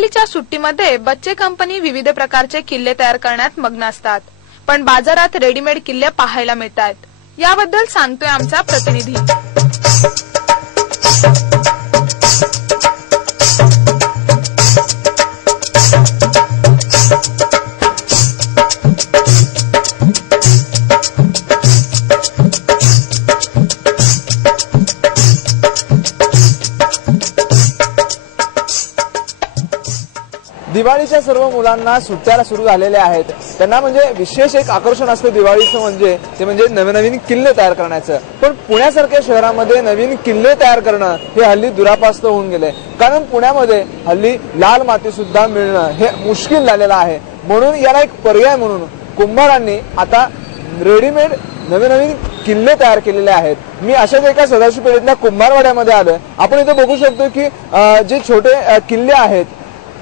दिवाळीच्या सुट्टीमध्ये बच्चे कंपनी विविध प्रकारचे किल्ले तयार करण्यात मग्न असतात. पण बाजारात रेडीमेड किल्ले पाहायला मिळतात याबद्दल सांगतोय आमचा प्रतिनिधी. दिवाळीच्या सर्व मुलांना सुट्ट्याला सुरू झालेल्या आहेत. त्यांना म्हणजे विशेष एक आकर्षण असतं दिवाळीचं म्हणजे ते म्हणजे नवीन नवीन किल्ले तयार करण्याचं. पण पुण्यासारख्या शहरामध्ये नवीन किल्ले तयार करणं हे हल्ली दुरापास्त होऊन गेले. कारण पुण्यामध्ये हल्ली लाल माती सुद्धा मिळणं हे मुश्किल झालेलं आहे. म्हणून याला एक पर्याय म्हणून कुंभारांनी आता रेडीमेड नवीन नवीन किल्ले तयार केलेले आहेत. मी अशाच एका सदाशिव पेढीतल्या कुंभारवाड्यामध्ये आलोय. आपण इथे बघू शकतो की जे छोटे किल्ले आहेत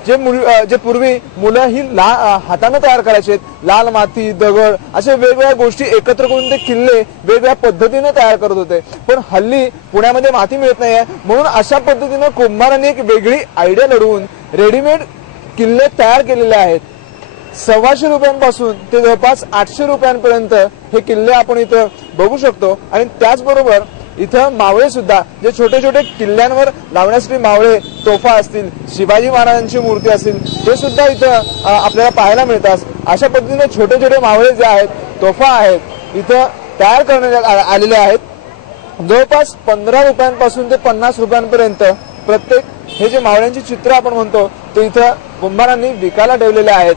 जे मुल- जे पूर्वी मुलं ही ला हातानं हाताने तयार करायचे लाल माती दगड अशा वेगवेगळ्या गोष्टी एकत्र करून ते किल्ले वेगवेगळ्या पद्धतीने तयार करत होते. पण हल्ली पुण्यामध्ये माती मिळत नाहीये म्हणून अशा पद्धतीनं कुंभारांनी एक वेगळी आयडिया लढवून रेडीमेड किल्ले तयार केलेले आहेत. सव्वाशे रुपयांपासून ते जवळपास आठशे रुपयांपर्यंत हे किल्ले आपण इथं बघू शकतो. आणि त्याचबरोबर इथं मावळे सुद्धा जे छोटे छोटे किल्ल्यांवर लावण्यासाठी मावळे तोफा असतील शिवाजी महाराजांची मूर्ती असतील ते सुद्धा इथं आपल्याला पाहायला मिळतात. अशा पद्धतीने छोटे छोटे मावळे जे आहेत तोफा आहेत इथं तयार करण्यात आलेले आहेत. जवळपास पंधरा रुपयांपासून ते पन्नास रुपयांपर्यंत प्रत्येक हे जे मावळ्यांची चित्र आपण म्हणतो ते इथं कुंभारांनी विकायला ठेवलेले आहेत.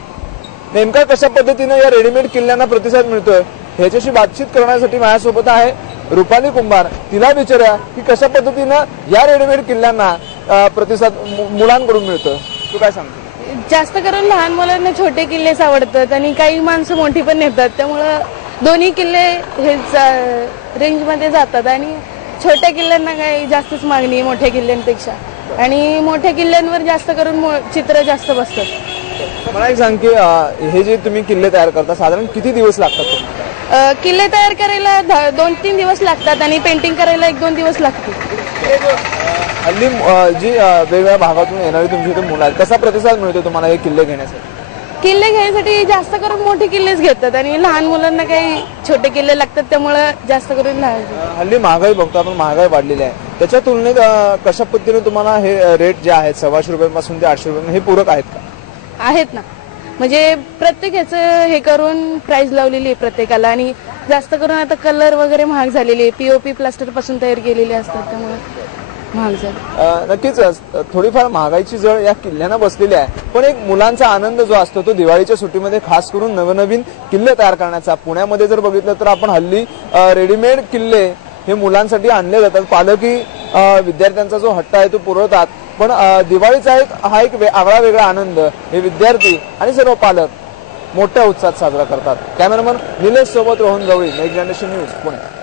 नेमका कशा पद्धतीने या रेडीमेड किल्ल्यांना प्रतिसाद मिळतोय ह्याच्याशी बातचीत करण्यासाठी माझ्यासोबत आहे रुपाली कुंभार तिला विचारूया की कशा पद्धतीनं या रेडीमेड किल्ल्यांना प्रतिसाद मुलांकडून मिळतो तू काय सांगतो? जास्त करून लहान मुलांना छोटे किल्लेच आवडतात आणि काही माणसं मोठी पण नेतात. त्यामुळं दोन्ही किल्ले हे रेंजमध्ये जातात. आणि छोट्या किल्ल्यांना काही जास्तच मागणी आहे मोठ्या किल्ल्यांपेक्षा. आणि मोठ्या किल्ल्यांवर जास्त करून चित्र जास्त बसतात. मला एक सांग की अं, हे जे तुम्ही किल्ले तयार करता साधारण किती दिवस लागतात तुम्हाला? अ, किल्ले तयार करायला ध- दोन तीन दिवस लागतात आणि पेंटिंग करायला एक दोन दिवस लागतील हल्ली अं, जी अं, वेगवेगळ्या भागातून येणारी तुमची इथे मुलं आहेत कसा प्रतिसाद मिळतो तुम्हाला हे किल्ले घेण्यासाठी? किल्ले घ्यायसाठी जास्त करून मोठे किल्लेच घेतात आणि लहान मुलांना काही छोटे किल्ले लागतात त्यामुळं जास्त करून लहान हल्ली महागाई बघतो आपण महागाई वाढलेली आहे. त्याच्या तुलनेत अं, कशा पद्धतीने तुम्हाला हे रेट जे आहेत सव्वाशे रुपयांपासून ते आठशे रुपये हे पूरक आहेत का? आहेत ना. म्हणजे प्रत्येक ह्याचं हे करून प्राइस लावलेली आहे प्रत्येकाला आणि जास्त करून आता कलर वगैरे महाग झालेले पीओपी प्लास्टरपासून तयार केलेले असतात त्यामुळे महाग झाले. नक्कीच थोडीफार महागाईची जळ या किल्ल्यांना बसलेली आहे. पण एक मुलांचा आनंद जो असतो तो दिवाळीच्या सुट्टीमध्ये खास करून नवनवीन किल्ले तयार करण्याचा. पुण्यामध्ये जर बघितलं तर आपण हल्ली रेडीमेड किल्ले हे मुलांसाठी आणले जातात. पालकही विद्यार्थ्यांचा जो हट्ट आहे तो पुरवतात. पण दिवाळीचा एक हा एक आगळा वेगळा आनंद. हे विद्यार्थी आणि सर्व पालक मोठ्या उत्साहात साजरा करतात. कॅमेरामन निलेश सोबत Rohan Gawali next generation news Pune.